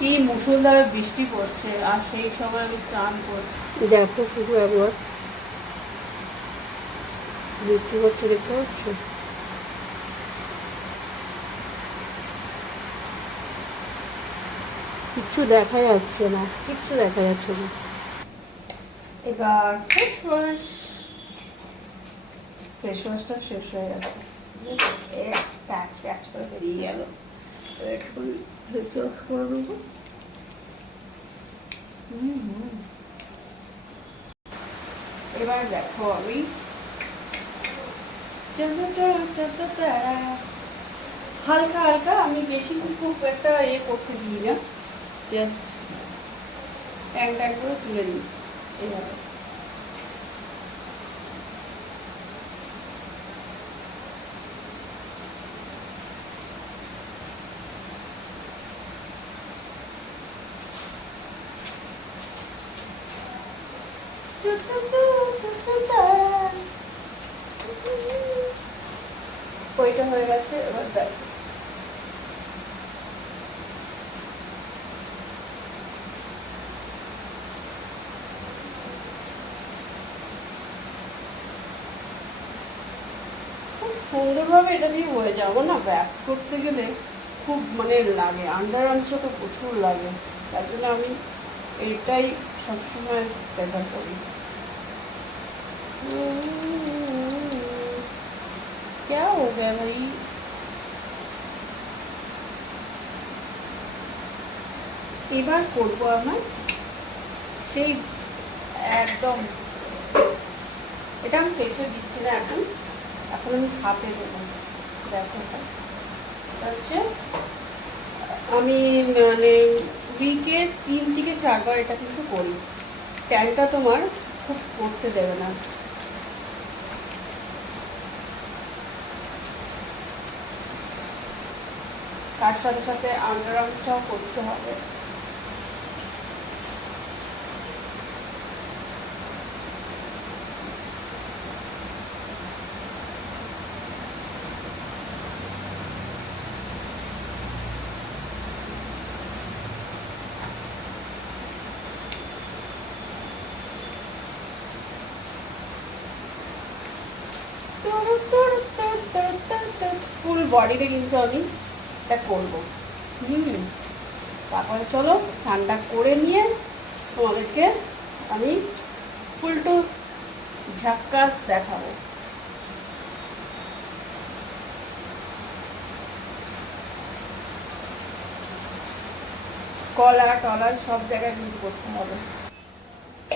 কি মুষলধারে বৃষ্টি পড়ছে আর সেই সময় আমি স্নান করছি। দেখো শুধু একবার বৃষ্টি পড়ছে, দেখতে পাচ্ছ? কিচ্ছু দেখা যাচ্ছে না, কিচ্ছু দেখা যাচ্ছে না। এবার ফেস ওয়াশটা শেষ হয়ে গেছে, প্যাচ প্যাচ করে বেরিয়ে গেল। এখন ফেস ওয়াশ করে নেবো। এবার দেখো আমি হালকা হালকা, আমি বেশি খুব একটা করতে দিই না, জাস্ট ট্যাং ট্যাং করে তুলে দিই এইভাবে। ওইটা হয়ে গেছে, এবার দেখো সুন্দরভাবে এটা দিয়ে হয়ে যাবো না। ব্যাক্স করতে গেলে খুব মানে লাগে, আন্ডার আর্মসটা তো প্রচুর লাগে, তার জন্য আমি এটাই সবসময় ব্যবহার করি। क्या हो गया भाई? এবার করবো আমার সেই একদম, এটা আমি ফেসে দিচ্ছি না এখন, এখন আমি হাতে দেবো। দেখো হচ্ছে আমি মানে উইকে 3 থেকে 4 বার এটা কিন্তু করি। ট্যানটা তোমার খুব করতে দেবে না। তার সাথে সাথে আন্ডার আর্মসটাও করতে হবে। ফুল বডিতে কিন্তু আমি এটা করবো। তারপরে চলো স্নানটা করে নিয়ে তোমাদেরকে আমি ফুল টু ঝাক্কাস দেখাবো। কলার টলার সব জায়গায় কিন্তু করতে হবে।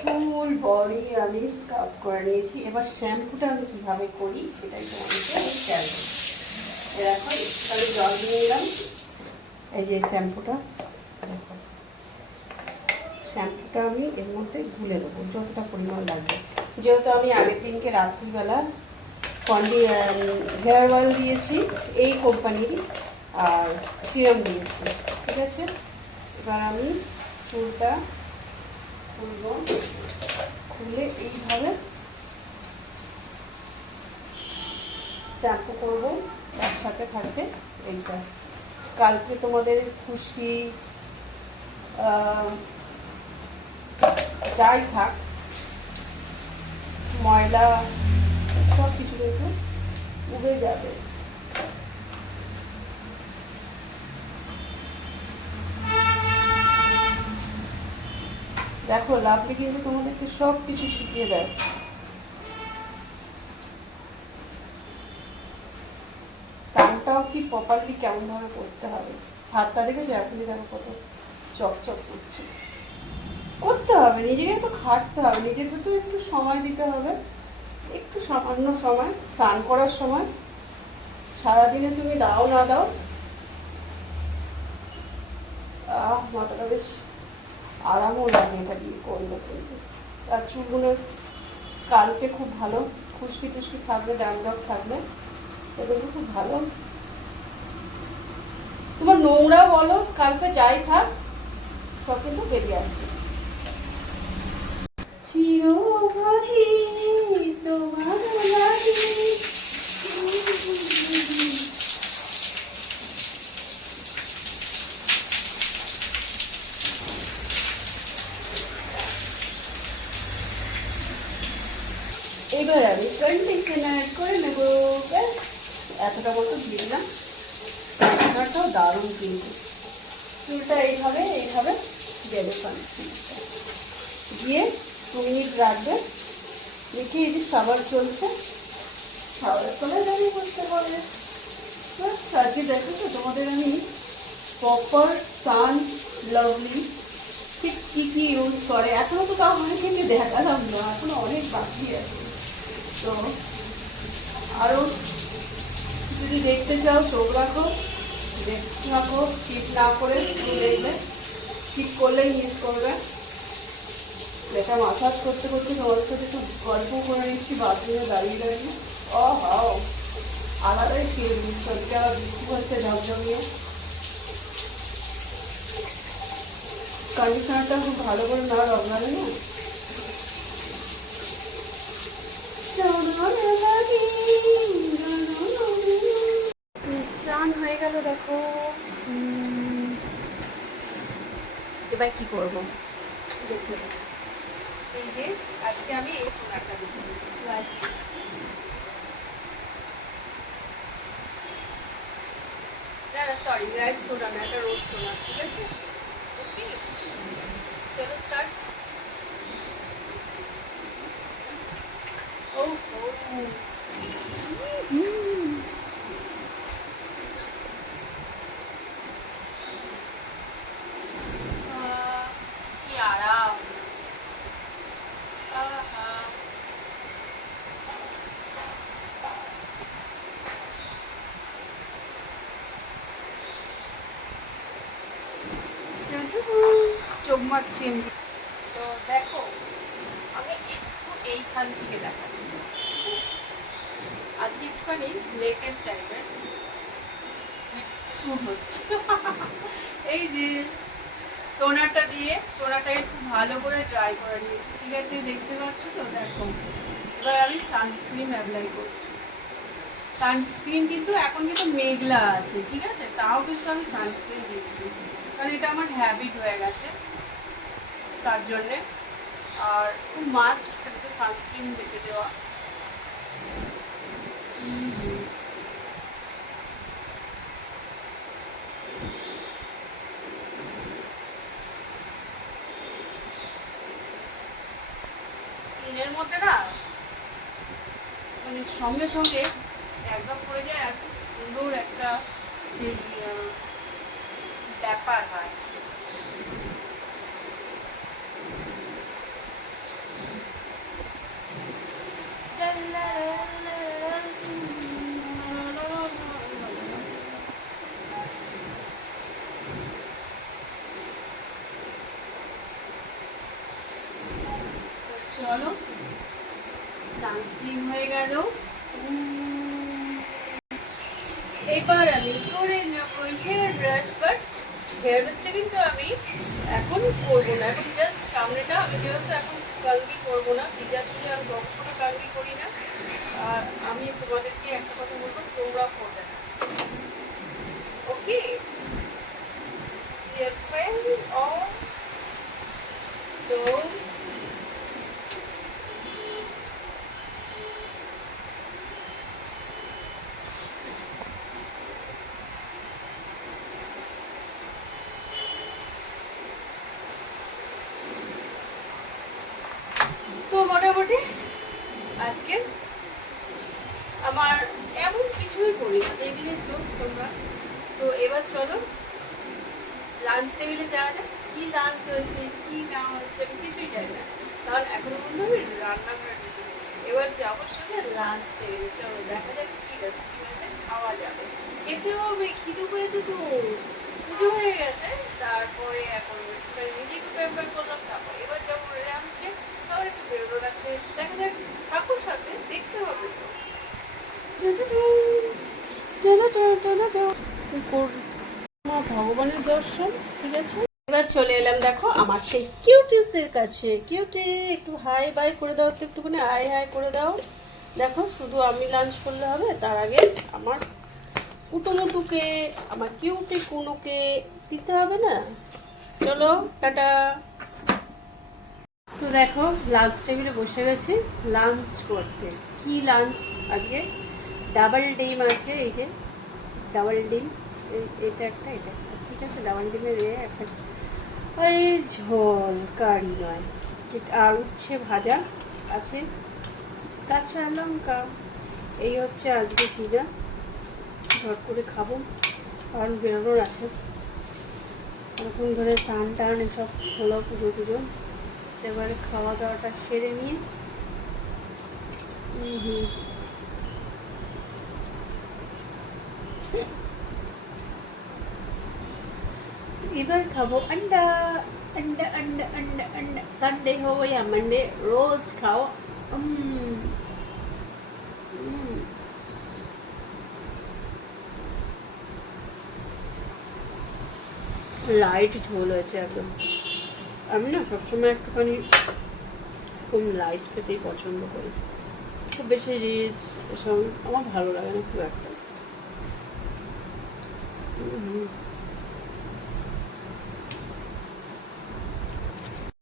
ফুল বডি আমি স্ক্রাব করে নিয়েছি। এবার শ্যাম্পুটা আমি কীভাবে করি সেটাই তোমাদেরকে আমি শেয়ার করি। দেখো আমি জল দিয়ে নিলাম, এই যে শ্যাম্পুটা, দেখো শ্যাম্পুটা আমি এর মধ্যে গুলে দেবো যতটা পরিমাণ লাগবে। যেহেতু আমি আগের দিনকে রাত্রিবেলা হেয়ার অয়েল দিয়েছি এই কোম্পানির, আর সিরাম দিয়েছি, ঠিক আছে। এবার আমি চুলটা খুলবো, খুলে এইভাবে শ্যাম্পু করবো। তার সাথে থাকবে এইটা স্কাল্পে তোমাদের খুশকি যাই থাক ময়লা সব কিছু কিন্তু উবে যাবে। দেখো লাভলি কিন্তু তোমাদেরকে সব কিছু শিখিয়ে দেয়। স্নানটাও কি প্রপারলি কেমন ভাবে করতে হবে, হাতটা দেখেছো এখনই দেখো কত চকচক করছে। করতে হবে, নিজেকে একটু খাটতে হবে, নিজের প্রতি একটু সময় দিতে হবে, একটু সামান্য সময়। স্নান করার সময় সারাদিনে তুমি দাও না দাও, মাথাটা বেশ আরামও লাগে এটা দিয়ে করলে কিন্তু। আর চুলগুলো স্কাল্পে খুব ভালো, খুশকি টুসকি থাকলে, ড্যান্ড্রফ থাকলে এগুলো খুব ভালো। তোমার নোংরা বলো স্কাল্পে যাই থাক সব কিন্তু বেরিয়ে আসবে। চিরভারি তোমার লাগি কন্ডিশনার করে নেবো। ব্যাস, এতটা মতো দিয়ে দিলাম। কন্ডিশনারটাও দারুণ কিন্তু, চুলটা এইভাবে এইভাবে দেবে কন্ডিশনারটা দিয়ে 2 মিনিট রাখবে। দেখি এই যে সাবার চলছে, সাবারের তলায় দাঁড়িয়ে বসতে হবে। আজকে দেখো তো তোমাদের আমি প্রপার সান লাভলি ঠিক কী কী ইউজ করে এখনো তো তাও অনেককে দেখালাম না, এখনো অনেক বাকি আছে। তো আরও যদি দেখতে চাও চোখ রাখো, দেখতে থাকো, স্কিপ না করে দেখবে, স্কিপ করলেই মিস করবে। এটা মাসাজ করতে করতে তোমার সাথে একটু গল্প করে নিচ্ছি বাথরুমে দাঁড়িয়ে দাঁড়িয়ে। ও হাও, আলাদাই ফিল। সত্যি আবার বৃষ্টি হচ্ছে ঝমঝমিয়ে। কন্ডিশনারটা খুব ভালো করে না রঙালে না, স্নান হয়ে গেল দেখো। এবার কি করবো দেখতে পাবো। এই যে আজকে আমি এই টোনারটা দিচ্ছি, না না সরি, রাইস টোনার না, এটা রোজ টোনার, ঠিক আছে। ওকে, চলো স্টার্ট। ও কি আরাম। চোখ মারছি এমনি। তো দেখো আমি একটু এইখান থেকে দেখাচ্ছি, আজকে একটুখানি লেটেস্ট টাইপের শুট হচ্ছে। এই যে টোনারটা দিয়ে টোনারটাকে খুব ভালো করে ড্রাই করে নিয়েছি, ঠিক আছে, দেখতে পাচ্ছ তো। দেখো এবার আমি সানস্ক্রিন অ্যাপ্লাই করছি। সানস্ক্রিন কিন্তু এখন কিন্তু মেঘলা আছে, ঠিক আছে, তাও কিন্তু আমি সানস্ক্রিন দিচ্ছি, কারণ এটা আমার হ্যাবিট হয়ে গেছে তার জন্যে। আর খুব মাস্ট একটু সানস্ক্রিন দেখে দেওয়া। স্কিনের মধ্যে না মানে সঙ্গে সঙ্গে একদম পড়ে যায়, এত সুন্দর একটা ব্যাপার হয়। চলো সানস্ক্রিন হয়ে গেল, এবার আমি করে নেব হেয়ার ব্রাশ। বাট হেয়ার ব্রাশটা কিন্তু আমি এখন করবো না, এখন জাস্ট সামনেটা আমি যেহেতু এখন কালকি করবো না, ভিজা চুলে আমি কখনো কালকি করি না। আর আমি তোমাদেরকে একটা কথা বলবো, তোমরাও করবে না, ওকে। তো মোটামুটি আজকে আমার এমন কিছুই করি না, দেখলে তো তোমরা। তো এবার চলো লাঞ্চ টেবিলে যাওয়া যাক। কি লাঞ্চ হয়েছে কি না হয়েছে আমি কিছুই জানি না, কারণ এখনো পর্যন্ত আমি রান্না করে দিই। এবার যাবো সোজা লাঞ্চ টেবিলে, চলো দেখা যাক কি রেসিপি হয়েছে, খাওয়া যাবে, খেতে হবে, খিদে পেয়েছে তো, পুজো হয়ে গেছে। তারপরে এখন নিজে একটু প্যাম্পার করলাম, তারপর এবার যাবো লাঞ্চে, তারপর একটু বেরোনোর আছে, দেখা যাক, ঠাকুর সাথে দেখতে হবে তো। ভগবানের দর্শন, ঠিক আছে। এবার চলে এলাম দেখো আমার সেই কিউটিসদের কাছে। কিউটি একটু হাই বাই করে দাও তো, একটুখানি হাই হাই করে দাও। দেখো শুধু আমি লাঞ্চ করলে হবে, তার আগে আমার কুটুমুটুকে, আমার কিউটি কুনুকে দিতে হবে না। চলো টাটা। তো দেখো লাঞ্চ টেবিলে বসে গেছি লাঞ্চ করতে। কি লাঞ্চ আজকে? ডাবল ডিম আছে, এই যে ডাবল ডিম, এটা একটা এটা একটা, ঠিক আছে। ডাবল ডিমের একটা ওই ঝোল, কারি নয়, আর উচ্ছে ভাজা আছে, কাঁচা লঙ্কা। এই হচ্ছে আজকে ডিনার। ঝট করে খাবো, কারণ বেরোনোর আছে। এখন ধরে স্নান টান এসব হলো, পুজো টুজো। এবারে খাওয়া দাওয়াটা সেরে নিয়ে এবার খাবো अंडा अंडा अंडा अंडा अंडा। संडे हो या मंडे, रोज खाओ। লাইট ঝোল হয়েছে একদম। আমি না সবসময় একটুখানি এরকম লাইট খেতেই পছন্দ করি, খুব বেশি রিচ এসব আমার ভালো লাগে না খুব একটা।